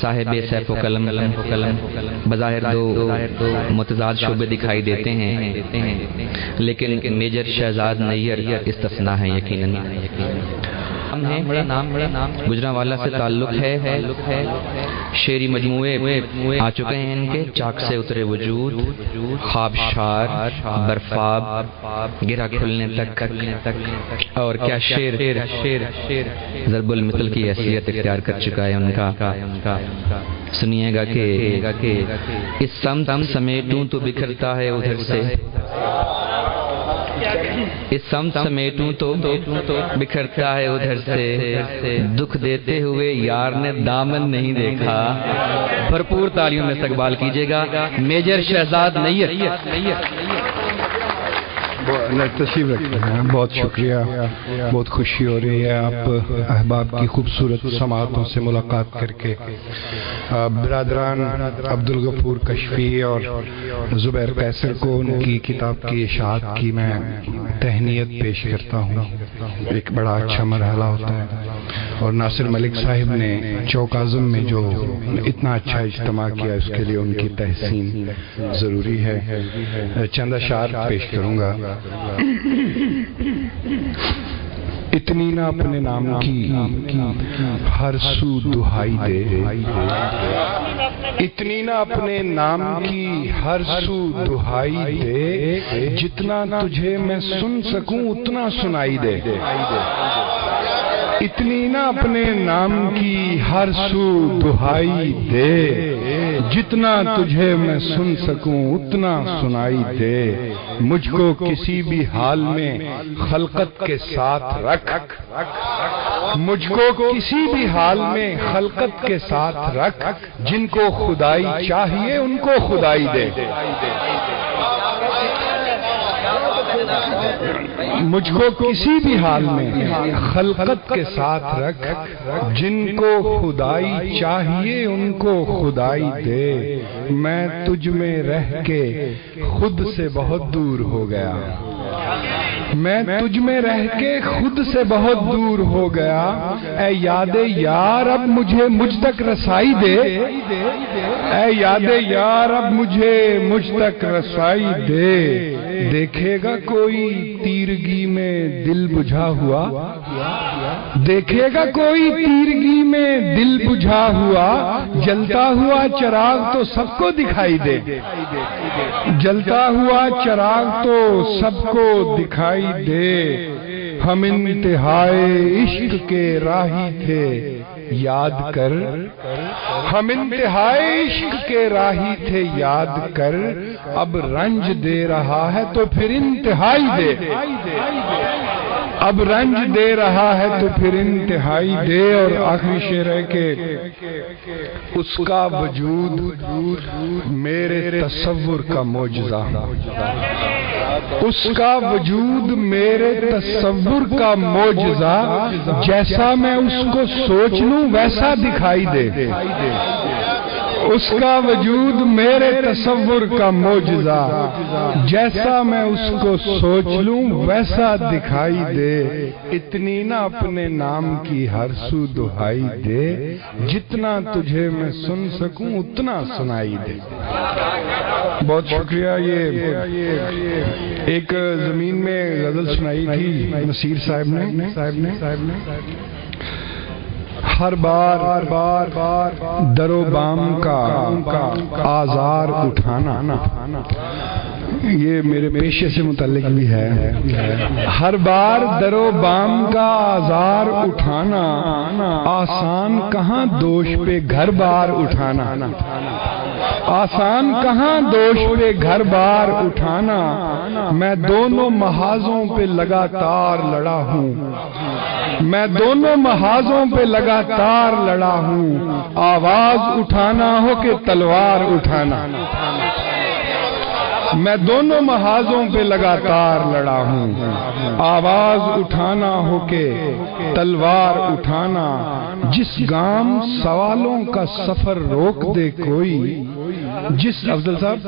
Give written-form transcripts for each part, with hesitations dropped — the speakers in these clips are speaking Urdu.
صاحب سیف و قلم بظاہر دو متضاد شعبے دکھائی دیتے ہیں، لیکن میجر شہزاد نیر استثناء ہے یقیناً۔ گجرانوالہ سے تعلق ہے، شعری مجموعے آ چکے ہیں ان کے، چاک سے اترے وجود، خوابشار، برفاب، گرہ کھلنے تک، اور کیا شعر ضرب المثل کی حیثیت اختیار کر چکا ہے ان کا۔ سنیے گا کہ اس سمت سمیٹوں تو بکھرتا ہے ادھر سے، اس سمت سمیٹوں تو بکھرتا ہے ادھر سے، دکھ دیتے ہوئے یار نے دامن نہیں دیکھا۔ بھرپور تالیوں میں استقبال کیجئے گا میجر شہزاد نیر۔ تشریف رکھتے ہیں، بہت شکریہ، بہت خوشی ہو رہی ہے آپ احباب کی خوبصورت سماعتوں سے ملاقات کر کے۔ برادران عبدالغفور کشفی اور زبیر قیصر کو ان کی کتاب کی اشاعت کی میں تہنیت پیش کرتا ہوں، ایک بڑا اچھا مرحلہ ہوتا ہے، اور ناصر ملک صاحب نے چوک اعظم میں جو اتنا اچھا اجتماع کیا اس کے لیے ان کی تحسین ضروری ہے۔ چند اشعار پیش کروں گا۔ اتنی نہ اپنے نام کی ہر سو دہائی دے، اتنی نہ اپنے نام کی ہر سو دہائی دے، جتنا تجھے میں سن سکوں اتنا سنائی دے۔ اتنی نہ اپنے نام کی ہر سو دہائی دے، جتنا تجھے میں سن سکوں اتنا سنائی دے۔ مجھ کو کسی بھی حال میں خلقت کے ساتھ رکھ، مجھ کو کسی بھی حال میں خلقت کے ساتھ رکھ، جن کو خدائی چاہیے ان کو خدائی دے۔ مجھ کو کسی بھی حال میں خلقت کے ساتھ رکھ، جن کو خدائی چاہیے ان کو خدائی دے۔ میں تجھ میں رہ کے خود سے بہت دور ہو گیا، میں تجھ میں رہ کے خود سے بہت دور ہو گیا۔ اے یاد یار اب مجھے مجھ تک رسائی دے، اے یاد یار اب مجھے مجھ تک رسائی دے۔ دیکھے گا کوئی تیرگی میں دل بجھا ہوا، دیکھے گا کوئی تیرگی میں دل بجھا ہوا، جلتا ہوا چراغ تو سب کو دکھائی دے، جلتا ہوا چراغ تو سب کو دکھائی دے۔ ہم انتہائے عشق کے راہی تھے یاد کر، ہم انتہائے عشق کے راہی تھے یاد کر، اب رنج دے رہا ہے تو پھر انتہائی دے، اب رنج دے رہا ہے تو پھر انتہائی دے۔ اور آخری شعر ہے کہ اس کا وجود میرے تصور کا معجزہ، اس کا وجود میرے تصور کا معجزہ، جیسا میں اس کو سوچ لوں ویسا دکھائی دے۔ اس کا وجود میرے تصور کا معجزہ، جیسا میں اس کو سوچ لوں ویسا دکھائی دے۔ اتنی نہ اپنے نام کی ہر سو دہائی دے، جتنا تجھے میں سن سکوں اتنا سنائی دے۔ بہت شکریہ۔ یہ ایک زمین میں غزل سنائی تھی نصیر صاحب نے، ہر بار در و بام کا آزار اٹھانا، یہ میرے پیشے سے متعلق بھی ہے۔ ہر بار در و بام کا آزار اٹھانا، آسان کہاں دوش پہ گھر بار اٹھانا، آسان کہاں دوش پہ گھر بار اٹھانا۔ میں دونوں محاذوں پہ لگاتار لڑا ہوں، میں دونوں محاذوں پہ لگاتار لڑا ہوں، آواز اٹھانا ہو کہ تلوار اٹھانا، میں دونوں محاذوں پہ لگاتار لڑا ہوں، آواز اٹھانا ہو کہ تلوار اٹھانا۔ جس گام سوالوں کا سفر روک دے کوئی، جس افضل صاحب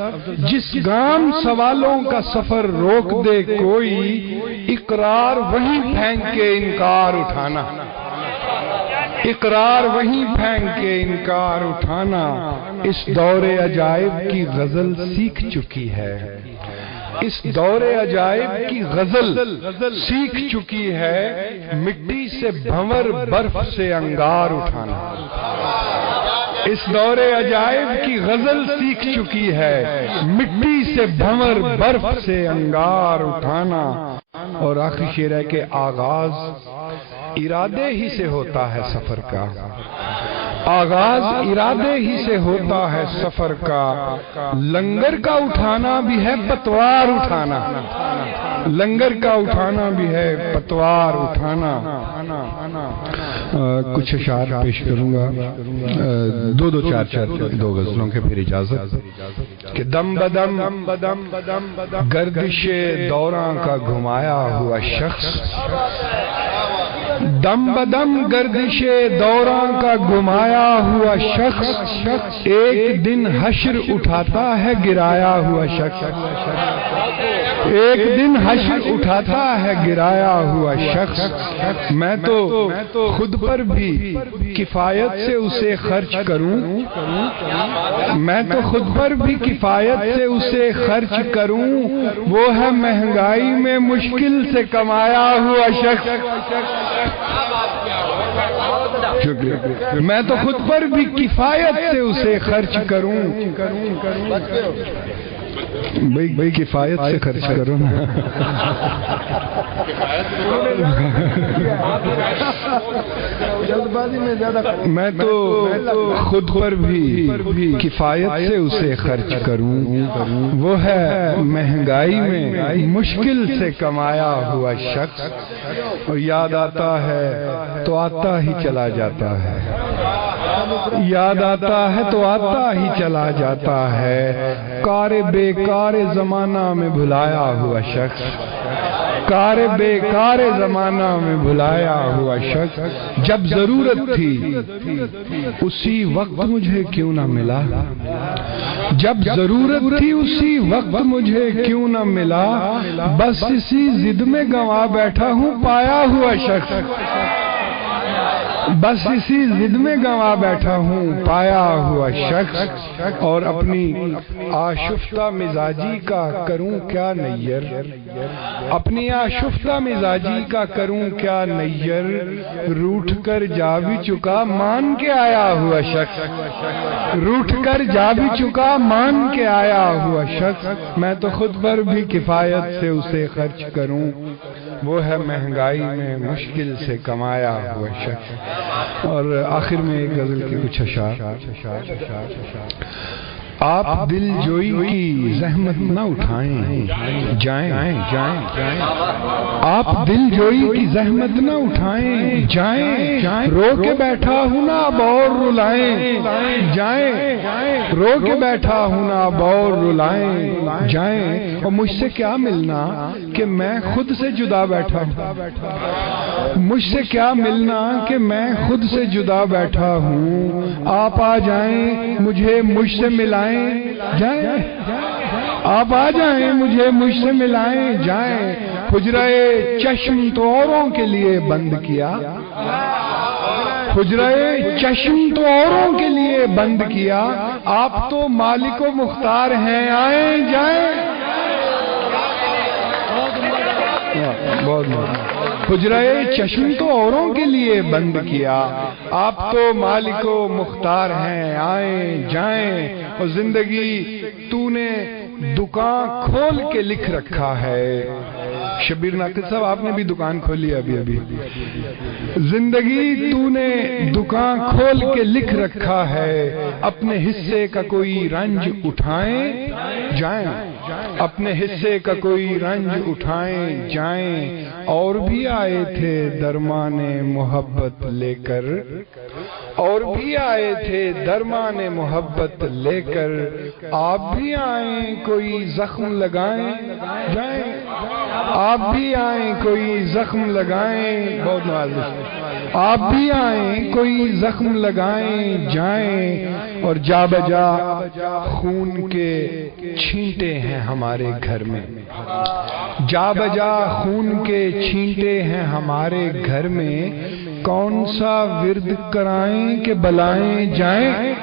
جس گام سوالوں کا سفر روک دے کوئی، اقرار وہیں پھینک کے انکار اٹھانا، اقرار وہیں پھینک کے انکار اٹھانا اس دور عجائب کی غزل سیکھ چکی ہے، اس دور عجائب کی غزل سیکھ چکی ہے، مٹی سے بھنور برف سے انگار اٹھانا۔ اس دور عجائب کی غزل سیکھ چکی ہے، مٹی سے بھنور برف سے انگار اٹھانا۔ اور آخری شعر ہے کہ آغاز ارادے ہی سے ہوتا ہے سفر کا، آغاز ارادے ہی سے ہوتا ہے سفر کا، لنگر کا اٹھانا بھی ہے پتوار اٹھانا، لنگر کا اٹھانا بھی ہے پتوار اٹھانا۔ کچھ اشعار پیش کروں گا، دو چار دو غزلوں کے پھر اجازت کہ دم بدم گردش دوراں کا گھمایا ہوا شخص، دم بدم گردش دوراں کا گھمایا ہوا شخص، ایک دن حشر اٹھاتا ہے گرایا ہوا شخص، ایک دن حشر اٹھاتا ہے گرایا ہوا شخص۔ میں تو خود پر بھی کفایت سے اسے خرچ کروں، میں تو خود پر بھی کفایت سے اسے خرچ کروں، وہ ہے مہنگائی میں مشکل سے کمایا ہوا شخص۔ شکریہ۔ میں تو خود پر بھی کفایت سے اسے خرچ کروں، بھئی کفایت سے خرچ کرو نا۔ میں تو خود پر بھی کفایت سے اسے خرچ کروں، وہ ہے مہنگائی میں مشکل سے کمایا ہوا شخص، اور یاد آتا ہے تو آتا ہی چلا جاتا ہے، یاد آتا ہے تو آتا ہی چلا جاتا ہے، کار بیکار زمانہ میں بھلایا ہوا شخص، کار بیکار زمانہ میں بھلایا ہوا شخص، جب ضرورت تھی اسی وقت مجھے کیوں نہ ملا، جب ضرورت تھی اسی وقت مجھے کیوں نہ ملا، بس اسی ضد میں گنوا بیٹھا ہوں پایا ہوا شخص، بس اسی ضد میں گنوا بیٹھا ہوں پایا ہوا شخص، اور اپنی آشفتہ مزاجی کا کروں کیا نیر، اپنی آشفتہ مزاجی کا کروں کیا نیر، روٹھ کر جا بھی چکا مان کے آیا ہوا شخص، روٹھ کر جا بھی چکا مان کے آیا ہوا شخص، میں تو خود پر بھی کفایت سے اسے خرچ کروں، وہ ہے مہنگائی میں مشکل سے کمایا ہوا شخص۔ اور آخر میں ایک غزل کے کچھ اشعار۔ آپ دل جوئی کی زحمت نہ اٹھائیں، جائیں جائیں، آپ دل جوئی کی زحمت نہ اٹھائیں، جائیں، رو کے بیٹھا ہوں نا اب اور رلائیں، جائیں، رو کے بیٹھا ہوں نا اب اور رلائیں، جائیں، اور مجھ سے کیا ملنا کہ میں خود سے جدا بیٹھا ہوں، مجھ سے کیا ملنا کہ میں خود سے جدا بیٹھا ہوں، آپ آ جائیں مجھے مجھ سے ملائیں، جائیں، آپ آ جائیں مجھے مجھ سے ملائیں، جائیں، حجرہ چشم تو اوروں کے لیے بند کیا، حجرہ چشم تو اوروں کے لیے بند کیا، آپ تو مالک و مختار ہیں آئیں جائیں، بہت حجرہ چشم تو اوروں کے لیے بند کیا، آپ تو مالک و مختار ہیں آئیں جائیں، اور زندگی تو نے دکان کھول کے لکھ رکھا ہے، شبیر ناقد صاحب آپ نے بھی دکان کھولی ابھی زندگی تو نے دکان کھول کے لکھ رکھا ہے، اپنے حصے کا کوئی رنج اٹھائیں جائیں، اپنے حصے کا کوئی رنج اٹھائیں جائیں، اور بھی آئے تھے درمان محبت لے کر، اور بھی آئے تھے درمان محبت لے کر، آپ بھی آئیں کوئی زخم لگائیں جائیں، آپ بھی آئیں کوئی زخم لگائیں، بہت نوازش، آپ بھی آئیں کوئی زخم لگائیں جائیں، اور جا بجا خون کے چھینٹے ہیں ہمارے گھر میں، جا بجا خون کے چھینٹے ہیں ہمارے گھر میں، کون سا ورد کرائیں کہ بلائیں جائیں،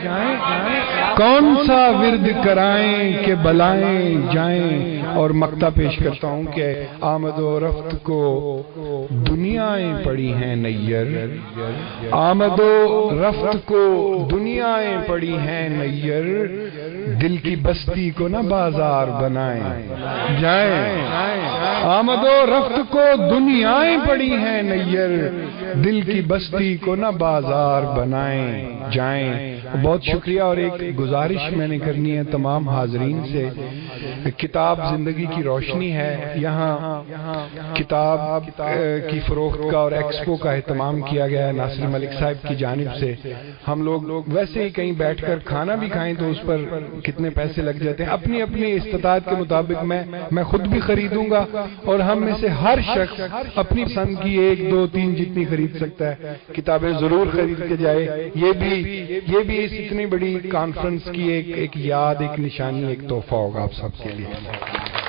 کون سا ورد کرائیں کہ بلائیں جائیں۔ اور مقطع پیش کرتا ہوں کہ آمد و رفت کو دنیائیں پڑی ہیں نیر، آمد و رفت کو دنیائیں پڑی ہیں نیر، دل کی بستی کو نہ بازار بنائیں جائیں، آمد و رفت کو دنیائیں پڑی ہیں نیر، دل کی بستی کو نہ بازار بنائیں جائیں۔ بہت شکریہ۔ اور ایک گزارش میں نے کرنی ہے تمام حاضرین سے، کتاب زندگی کی روشنی ہے، یہاں کتاب کی فروخت کا اور ایکسپو کا اہتمام کیا گیا ہے ناصر ملک صاحب کی جانب سے۔ ہم لوگ ویسے ہی کہیں بیٹھ کر کھانا بھی کھائیں تو اس پر کتنے پیسے لگ جاتے ہیں، اپنی اپنی استطاعت کے مطابق میں خود بھی خریدوں گا، اور ہم میں سے ہر شخص اپنی پسند کی 1 2 3 جتنی خرید سکتا ہے کتابیں ضرور خرید کے جائے۔ یہ بھی اس اتنی بڑی کانفرنس کی ایک یاد، ایک نشانی، ایک تحفہ ہوگا آپ سب کے لیے۔